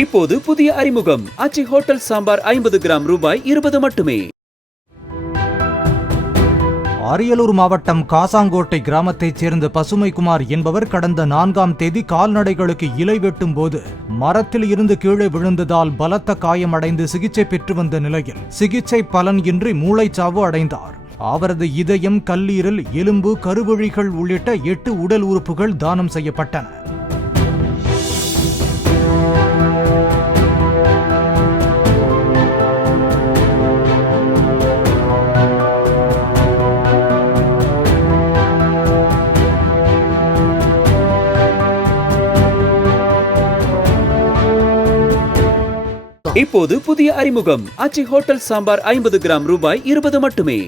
இப்போது புதிய அறிமுகம் ஆச்சி ஹோட்டல் சாம்பார் 50 கிராம் ரூபாய் 20 மட்டுமே. அரியலூர் மாவட்டம் காசாங்கோட்டை கிராமத்தைச் சேர்ந்த பசுமைக்குமார் என்பவர் கடந்த 4ஆம் தேதி கால்நடைகளுக்கு இலை வெட்டும் போது மரத்தில் இருந்து கீழே விழுந்ததால் பலத்த காயமடைந்து சிகிச்சை பெற்று வந்த நிலையில் சிகிச்சை பலன் இன்றி மூளைச்சாவு அடைந்தார். அவரது இதயம், கல்லீரல், எலும்பு, கருவழிகள் உள்ளிட்ட 8 உடல் உறுப்புகள் தானம் செய்யப்பட்டன. இப்போது புதிய அறிமுகம் ஆச்சி ஹோட்டல் சாம்பார் 50 கிராம் ரூபாய் 20 மட்டுமே.